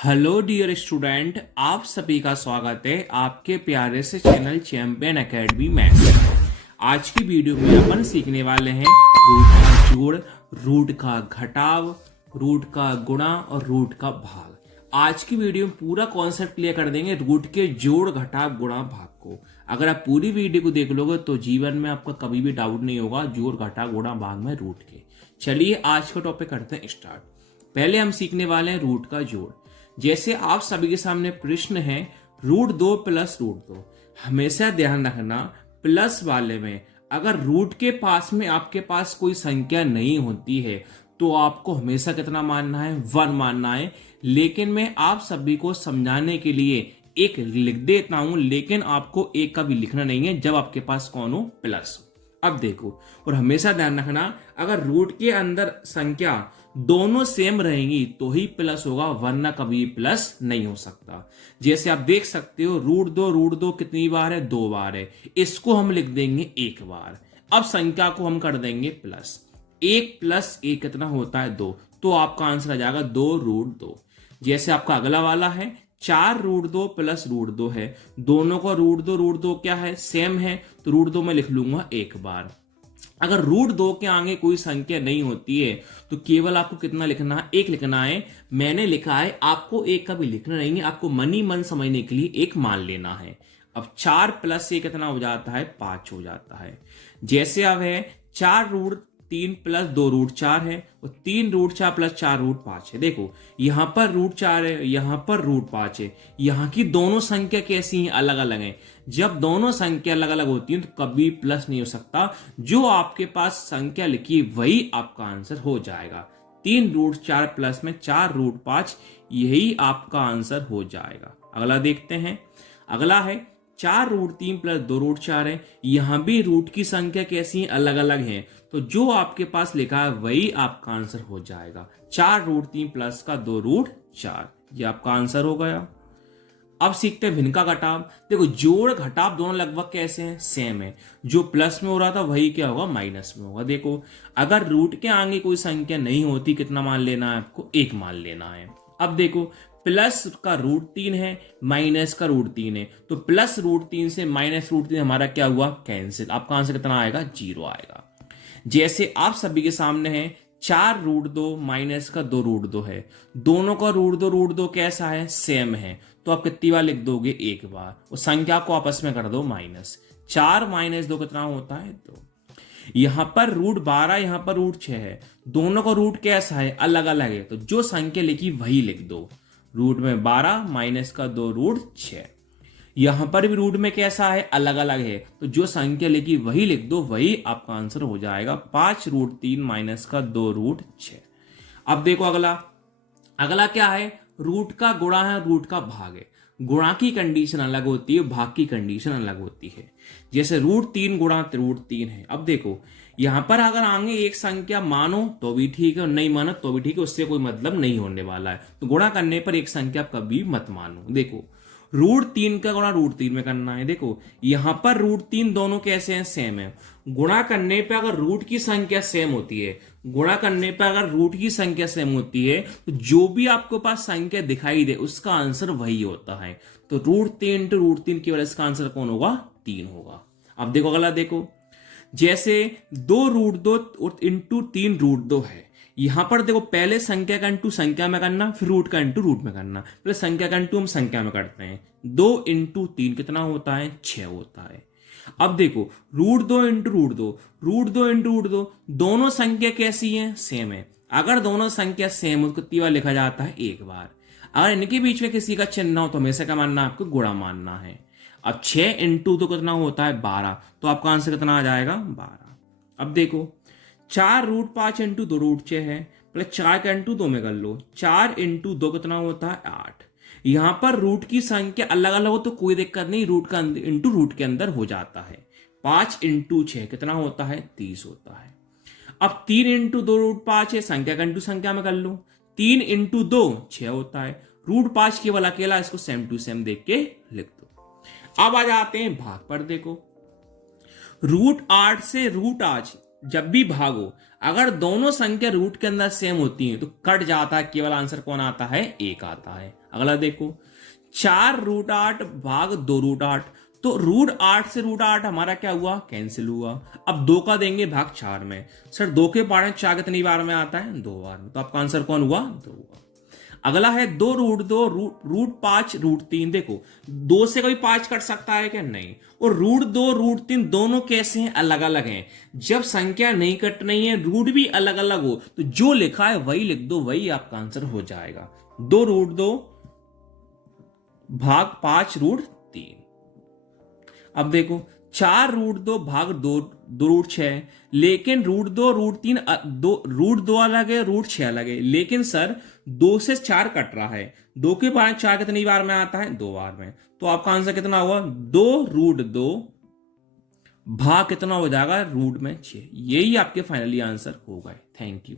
Hello dear student, आप सभी का स्वागत है आपके प्यारे से चैनल चैंपियन एकेडमी मैथ्स। आज की वीडियो में अपन सीखने वाले हैं रूट का जोड़, रूट का घटाव, रूट का गुणा और रूट का भाग। आज की वीडियो में पूरा कॉन्सेप्ट क्लियर कर देंगे रूट के जोड़, घटाव, गुणा, भाग को। अगर आप पूरी वीडियो को देख लोगे तो जीवन में आपका कभी भी डाउट नहीं होगा जोड़, घटाव, गुणा, भाग में रूट के। चलिए आज का टॉपिक करते हैं स्टार्ट। पहले हम सीखने वाले हैं रूट का जोड़। जैसे आप सभी के सामने प्रश्न है √2 प्लस √2। हमेशा ध्यान रखना प्लस वाले में अगर रूट के पास में आपके पास कोई संख्या नहीं होती है तो आपको हमेशा कितना मानना है, 1 मानना है। लेकिन मैं आप सभी को समझाने के लिए एक लिख देता हूं, लेकिन आपको एक का भी लिखना नहीं है जब आपके पास कौन हो, प्लस। अब देखो, और हमेशा ध्यान रखना अगर रूट के अंदर संख्या दोनों सेम रहेंगी तो ही प्लस होगा, वरना कभी प्लस नहीं हो सकता। जैसे आप देख सकते हो √2 कितनी बार है, 2 बार है। इसको हम लिख देंगे 1 बार। अब संख्या को हम कर देंगे प्लस। 1 + 1 कितना होता है, 2। तो आपका आंसर आ जाएगा 2√2। जैसे आपका अगला वाला है 4√2 प्लस √2 है। दोनों का √2 क्या है, सेम है, तो √2 में लिख लूंगा 1 बार। अगर √2 के आगे कोई संख्या नहीं होती है तो केवल आपको कितना लिखना है, 1 लिखना है। मैंने लिखा है, आपको 1 का भी लिखना नहीं है, आपको मन समझने के लिए 1 मान लेना है। अब 4 + 1 कितना हो जाता है, 5 हो जाता है। जैसे अब है 4√3 + 2√4 है, और 3√4 + 4√5 है। देखो यहां पर √4 है, यहां पर √5 है। यहां की दोनों संख्या कैसी हैं, अलग अलग हैं। जब दोनों संख्या अलग अलग होती हैं तो कभी प्लस नहीं हो सकता। जो आपके पास संख्या लिखी वही आपका आंसर हो जाएगा। 3√4 प्लस में 4√5, यही आपका आंसर हो जाएगा। अगला देखते हैं। अगला है 4√3 + 2√4 है। यहां भी रूट की संख्या कैसी है, अलग अलग है। तो जो आपके पास लिखा है वही आपका आंसर हो जाएगा। 4√3 प्लस का 2√4, ये आपका आंसर हो गया। अब सीखते हैं भिन्न का घटाव। देखो जोड़ घटाव दोनों लगभग कैसे हैं, सेम है। जो प्लस में हो रहा था वही क्या होगा, माइनस में होगा। देखो अगर रूट के आगे कोई संख्या नहीं होती कितना मान लेना है, आपको 1 मान लेना है। अब देखो प्लस का √3 है, माइनस का √3 है, तो प्लस √3 से माइनस √3 हमारा क्या हुआ, कैंसिल। आपका आंसर कितना आएगा, 0 आएगा। जैसे आप सभी के सामने है 4√2 माइनस का 2√2 है। दोनों का √2 कैसा है, सेम है। तो आप कितनी बार लिख दोगे, 1 बार। उस संख्या को आपस में कर दो माइनस। 4 - 2 कितना होता है, 2। यहां पर √12, यहां पर √6 है। दोनों का रूट कैसा है, अलग अलग है। तो जो संख्या लिखी वही लिख दो। रूट में 12 माइनस का 2√6। यहां पर भी रूट में कैसा है, अलग अलग है। तो जो संख्या लिखी वही लिख दो, वही आपका आंसर हो जाएगा। 5√3 माइनस का 2√6। अब देखो अगला क्या है, रूट का गुणा है, रूट का भाग है। गुणा की कंडीशन अलग होती है, भाग की कंडीशन अलग होती है। जैसे √3 गुणा √3 है। अब देखो यहां पर अगर आगे एक संख्या मानो तो भी ठीक है और नहीं मानो तो भी ठीक है, उससे कोई मतलब नहीं होने वाला है। तो गुणा करने पर एक संख्या कभी मत मानो। देखो √3 का गुणा √3 में करना है। देखो यहां पर √3 दोनों कैसे हैं, सेम है। गुणा करने पे अगर रूट की संख्या सेम होती है, गुणा करने पे अगर रूट की संख्या सेम होती है तो जो भी आपको पास संख्या दिखाई दे उसका आंसर वही होता है। तो √3 × √3 की वजह से इसका आंसर कौन होगा, 3 होगा। अब देखो अगला देखो, जैसे 2√2 × 3√2 है। यहां पर देखो पहले संख्या का इंटू संख्या में करना, फिर रूट का इंटू रूट में करना। पहले संख्या का इंटू हम संख्या में करते हैं। 2 × 3 कितना होता है, 6 होता है। अब देखो √2 × √2, √2 × √2, दोनों संख्या कैसी है, सेम है। अगर दोनों संख्या सेम हो कितनी बार लिखा जाता है, 1 बार। अगर इनके बीच में किसी का चिन्ह हो तो हमेशा क्या मानना है, आपको गुणा मानना है। अब 6 × 2 कितना होता है, 12। तो आपका आंसर कितना आ जाएगा, 12। अब देखो 4√5 × 2√6 है। प्लस 4 का इंटू 2 में कर लो। 4 × 2 कितना होता है, 8। यहां पर रूट की संख्या अलग अलग हो तो कोई दिक्कत नहीं, रूट का इंटू रूट के अंदर हो जाता है। 5 × 6 कितना होता है, 30 होता है। अब 3 × 2√5 है, संख्या का इंटू संख्या में कर लो। 3 × 2 6 होता है। √5 केवल अकेला, इसको सेम टू सेम देख के लिख दो। अब आ जाते हैं भाग पर। देखो √8 से √8 जब भी भागो, अगर दोनों संख्या रूट के अंदर सेम होती हैं तो कट जाता है, केवल आंसर कौन आता है? 1 आता है। अगला देखो, 4√8 भाग 2√8, तो √8 से √8 हमारा क्या हुआ? कैंसिल हुआ। अब 2 का देंगे भाग 4 में। सर 2 के पार्ट में 4 कितनी बार में आता है? 2 बार में। तो आपका आंसर कौन हुआ? 2 हुआ। अगला है 2√2 √5 √3। देखो 2 से कोई 5 कट सकता है क्या? नहीं। और √2 √3 दोनों कैसे हैं? अलग अलग हैं। जब संख्या नहीं कट रही है, रूट भी अलग अलग हो, तो जो लिखा है वही लिख दो, वही आपका आंसर हो जाएगा। 2√2 भाग 5√3। अब देखो 4√2 भाग 2√6, लेकिन √2 √3 √2 अलग है, √6 अलग है। लेकिन सर 2 से 4 कट रहा है, 2 के बाद 4 कितनी बार में आता है? 2 बार में। तो आपका आंसर कितना हुआ? 2√2 भाग कितना हो जाएगा? √6। यही आपके फाइनली आंसर हो गए। Thank you.